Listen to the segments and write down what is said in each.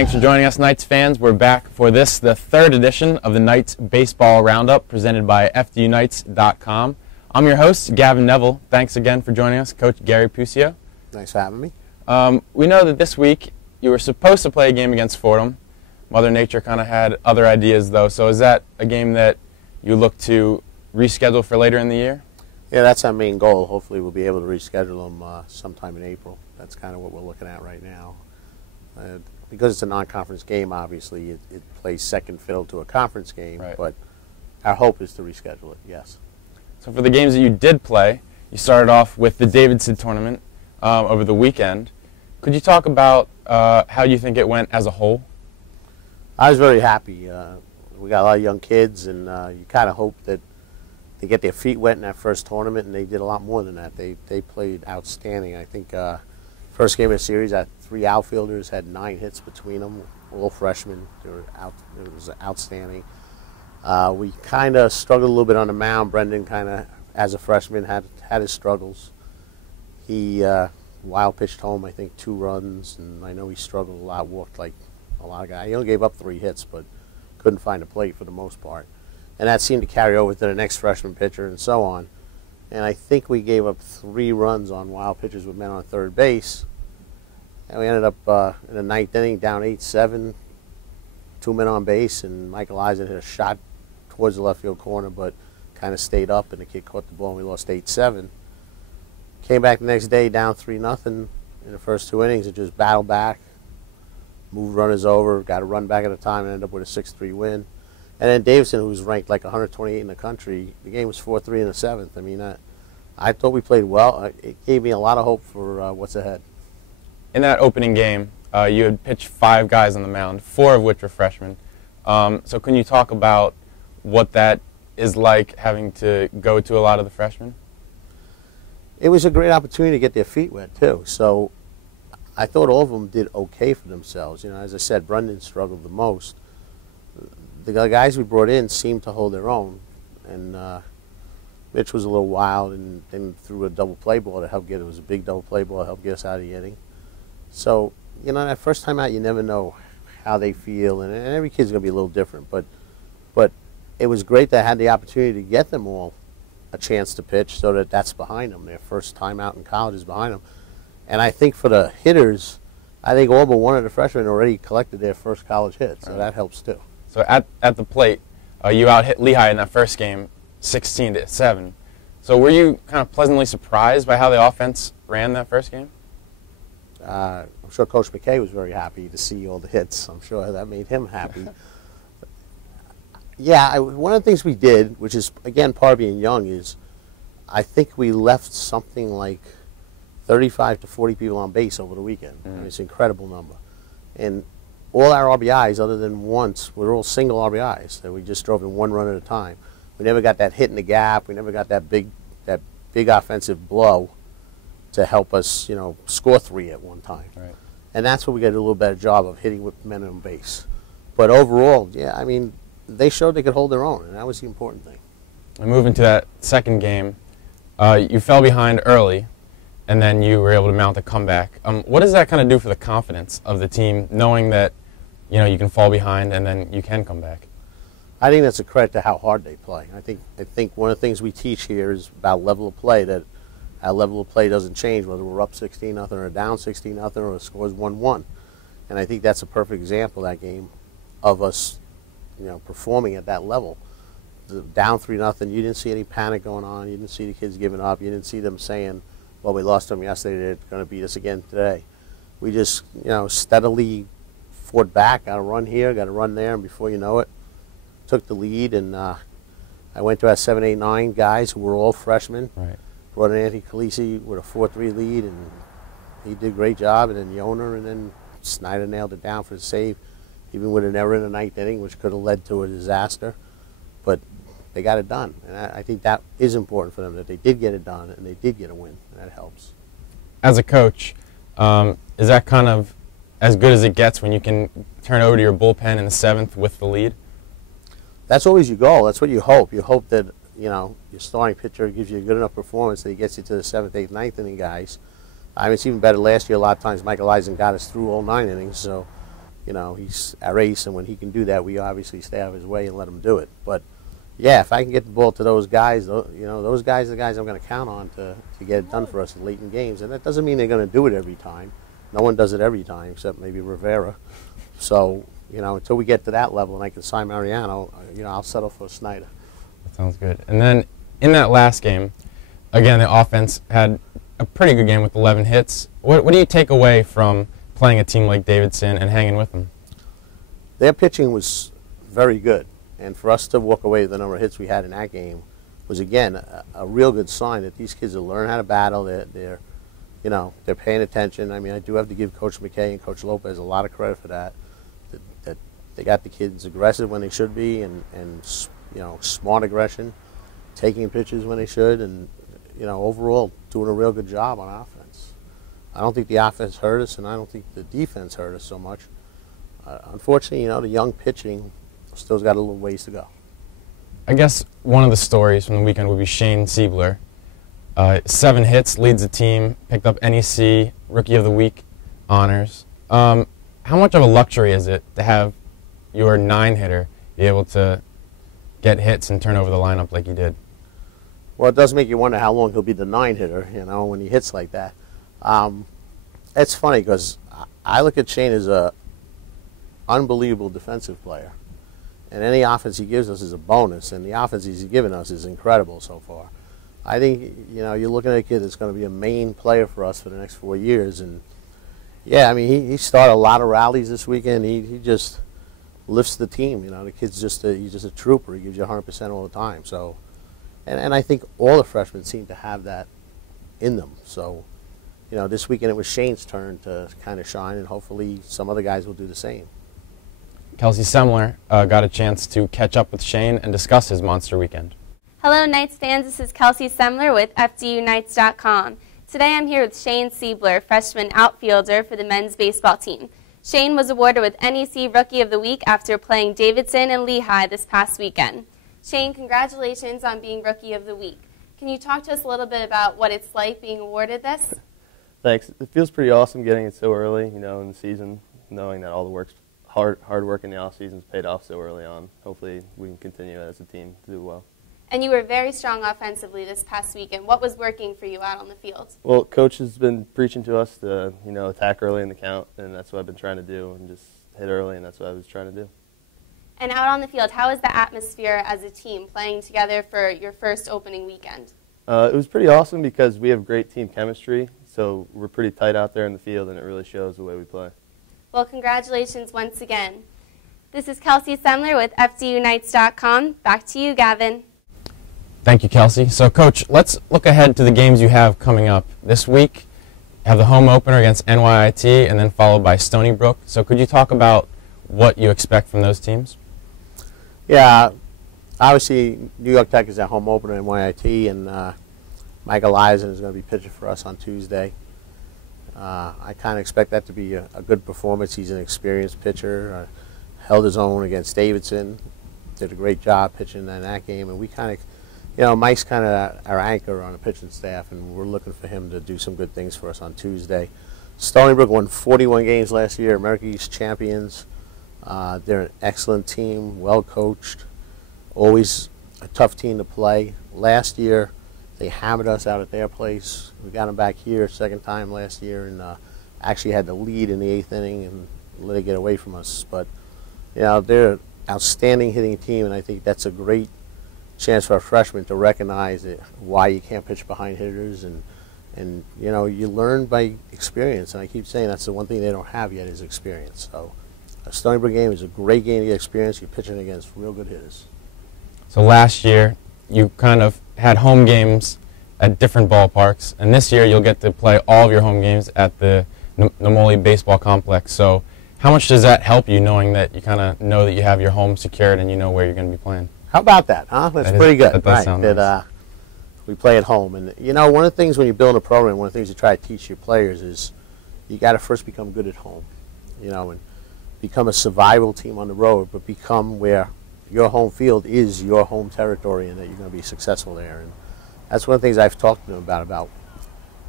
Thanks for joining us, Knights fans. We're back for the third edition of the Knights Baseball Roundup presented by FDUKnights.com. I'm your host, Gavin Neville. Thanks again for joining us, Coach Gary Puccio. Thanks for having me. We know that this week you were supposed to play a game against Fordham. Mother Nature kind of had other ideas, though. So is that a game that you look to reschedule for later in the year? Yeah, that's our main goal. Hopefully we'll be able to reschedule them sometime in April. That's kind of what we're looking at right now. Because it's a non-conference game, obviously, it plays second fiddle to a conference game, right. But our hope is to reschedule it, yes. So for the games that you did play, you started off with the Davidson tournament over the weekend. Could you talk about how you think it went as a whole? I was very happy. We got a lot of young kids, and you kind of hope that they get their feet wet in that first tournament, and they did a lot more than that. They played outstanding. I think first game of the series, our 3 outfielders had 9 hits between them, all freshmen. It was outstanding. We kind of struggled a little bit on the mound. Brendan kind of, as a freshman, had his struggles. He wild pitched home, I think, 2 runs, and I know he struggled a lot, walked like a lot of guys. He only gave up 3 hits, but couldn't find a plate for the most part. And that seemed to carry over to the next freshman pitcher and so on. And I think we gave up 3 runs on wild pitches with men on third base. And we ended up in the 9th inning down 8-7, 2 men on base, and Michael Eisen hit a shot towards the left field corner, but kind of stayed up, and the kid caught the ball, and we lost 8-7. Came back the next day down 3-0 in the first 2 innings and just battled back, moved runners over, got a run back at a time, and ended up with a 6-3 win. And then Davidson, who was ranked like 128 in the country, the game was 4-3 in the 7th. I mean, I thought we played well. It gave me a lot of hope for what's ahead. In that opening game, you had pitched 5 guys on the mound, 4 of which were freshmen. So can you talk about what that is like, having to go to a lot of the freshmen? It was a great opportunity to get their feet wet, too. So I thought all of them did okay for themselves. You know, as I said, Brendan struggled the most. The guys we brought in seemed to hold their own. And Mitch was a little wild and then threw a double play ball to help get it. It was a big double play ball to help get us out of the inning. So, you know, that first time out, you never know how they feel, and every kid's going to be a little different. But it was great that I had the opportunity to get them all a chance to pitch so that that's behind them. Their first time out in college is behind them. And I think for the hitters, I think all but one of the freshmen already collected their first college hit, so that helps too. So at the plate, you out-hit Lehigh in that first game, 16-7. So were you kind of pleasantly surprised by how the offense ran that first game? I'm sure Coach McKay was very happy to see all the hits. I'm sure that made him happy. Yeah, one of the things we did, which is, again, part of being young, is I think we left something like 35 to 40 people on base over the weekend. I mean, it's an incredible number. And all our RBIs, other than once, were all single RBIs. And we just drove in 1 run at a time. We never got that hit in the gap. We never got that big offensive blow to help us, you know, score 3 at one time. Right. And that's what we got to do a little better job of, hitting with men on base. But overall, yeah, I mean, they showed they could hold their own, and that was the important thing. And moving to that second game, you fell behind early, and then you were able to mount a comeback. What does that kind of do for the confidence of the team, knowing that, you know, you can fall behind and then you can come back? I think that's a credit to how hard they play. I think one of the things we teach here is about level of play, that our level of play doesn't change whether we're up 16-0 or down 16-0 or the score's 1-1. And I think that's a perfect example of that game of us, you know, performing at that level. Down 3-0, you didn't see any panic going on. You didn't see the kids giving up. You didn't see them saying, well, we lost them yesterday, they're going to beat us again today. We just, you know, steadily fought back, got a run here, got a run there, and before you know it, took the lead. And I went to our 7, 8, 9 guys who were all freshmen. Right. Brought in Anthony Calisi with a 4-3 lead, and he did a great job. And then Yoner, and then Snyder nailed it down for the save, even with an error in the 9th inning, which could have led to a disaster. But they got it done, and I think that is important for them, that they did get it done and they did get a win, and that helps. As a coach, is that kind of as good as it gets when you can turn over to your bullpen in the 7th with the lead? That's always your goal. That's what you hope. You hope that, you know, your starting pitcher gives you a good enough performance that he gets you to the 7th, 8th, 9th inning guys. I mean, it's even better last year. A lot of times Michael Eisen got us through all 9 innings, so you know, he's our ace, and when he can do that, we obviously stay out of his way and let him do it. But yeah, if I can get the ball to those guys, you know, those guys are the guys I'm going to count on to get it done for us late in games. And that doesn't mean they're going to do it every time. No one does it every time except maybe Rivera. So, you know, until we get to that level and I can sign Mariano, you know, I'll settle for Snyder. That sounds good. And then in that last game, again, the offense had a pretty good game with 11 hits. What do you take away from playing a team like Davidson and hanging with them? Their pitching was very good. And for us to walk away with the number of hits we had in that game was, again, a real good sign that these kids are learning how to battle. They're you know, they're paying attention. I mean, I do have to give Coach McKay and Coach Lopez a lot of credit for that. That they got the kids aggressive when they should be, and you know, smart aggression, taking pitches when they should, and you know, overall doing a real good job on offense. I don't think the offense hurt us, and I don't think the defense hurt us so much. Unfortunately, you know, the young pitching still's got a little ways to go. I guess one of the stories from the weekend would be Shane Siebler. 7 hits, leads the team, picked up NEC Rookie of the Week honors. How much of a luxury is it to have your 9-hitter be able to get hits and turn over the lineup like he did? Well, it does make you wonder how long he'll be the 9-hitter, you know, when he hits like that. It's funny because I look at Shane as a unbelievable defensive player. And any offense he gives us is a bonus, and the offense he's given us is incredible so far. I think, you know, you're looking at a kid that's going to be a main player for us for the next 4 years. And, yeah, I mean, he started a lot of rallies this weekend. He just lifts the team. You know, the kid's he's just a trooper. He gives you 100% all the time. So, and I think all the freshmen seem to have that in them. So, you know, this weekend it was Shane's turn to kind of shine, and hopefully some other guys will do the same. Kelsey Semler got a chance to catch up with Shane and discuss his monster weekend. Hello, Knights fans. This is Kelsey Semler with FDUKnights.com. Today I'm here with Shane Siebler, freshman outfielder for the men's baseball team. Shane was awarded with NEC Rookie of the Week after playing Davidson and Lehigh this past weekend. Shane, congratulations on being Rookie of the Week. Can you talk to us a little bit about what it's like being awarded this? Thanks. It feels pretty awesome getting it so early, you know, in the season, knowing that all the hard work in the off season's paid off so early on. Hopefully we can continue as a team to do well. And you were very strong offensively this past weekend. What was working for you out on the field? Well, Coach has been preaching to us to, you know, attack early in the count, and that's what I've been trying to do, and just hit early, and that's what I was trying to do. And out on the field, how is the atmosphere as a team playing together for your first opening weekend? It was pretty awesome because we have great team chemistry, so we're pretty tight out there in the field, and it really shows the way we play. Well, congratulations once again. This is Kelsey Semler with FDUKnights.com. Back to you, Gavin. Thank you, Kelsey. So, Coach, let's look ahead to the games you have coming up this week. You have the home opener against NYIT and then followed by Stony Brook. So could you talk about what you expect from those teams? Yeah, obviously New York Tech is at home opener in NYIT, and Michael Eisen is going to be pitching for us on Tuesday. I kind of expect that to be a good performance. He's an experienced pitcher, held his own against Davidson, did a great job pitching in that game, and we kind of, you know, Mike's kind of our anchor on the pitching staff, and we're looking for him to do some good things for us on Tuesday. Stony Brook won 41 games last year, America East champions. They're an excellent team, well coached, always a tough team to play. Last year, they hammered us out at their place. We got them back here second time last year, and actually had the lead in the 8th inning and let it get away from us. But, you know, they're an outstanding hitting team, and I think that's a great chance for our freshmen to recognize why you can't pitch behind hitters, and you know, you learn by experience. And I keep saying that's the one thing they don't have yet is experience. So a Stony Brook game is a great game to get experience. You're pitching against real good hitters. So last year, you kind of had home games at different ballparks, and this year you'll get to play all of your home games at the Namoli Baseball Complex. So how much does that help you, knowing that you kind of know that you have your home secured and you know where you're going to be playing? How about that, huh? That's pretty good. That does sound nice. We play at home. And, you know, one of the things when you build a program, one of the things you try to teach your players is you got to first become good at home, you know, and become a survival team on the road, but become where your home field is your home territory and that you're going to be successful there. And that's one of the things I've talked to them about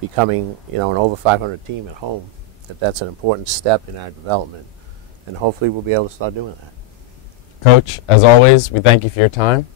becoming, you know, an over 500 team at home, that's an important step in our development. and hopefully we'll be able to start doing that. Coach, as always, we thank you for your time.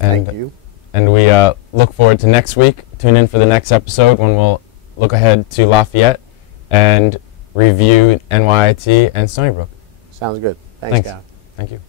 And, Thank you. And we look forward to next week. Tune in for the next episode when we'll look ahead to Lafayette and review NYIT and Stony Brook. Sounds good. Thanks, Gary. Thank you.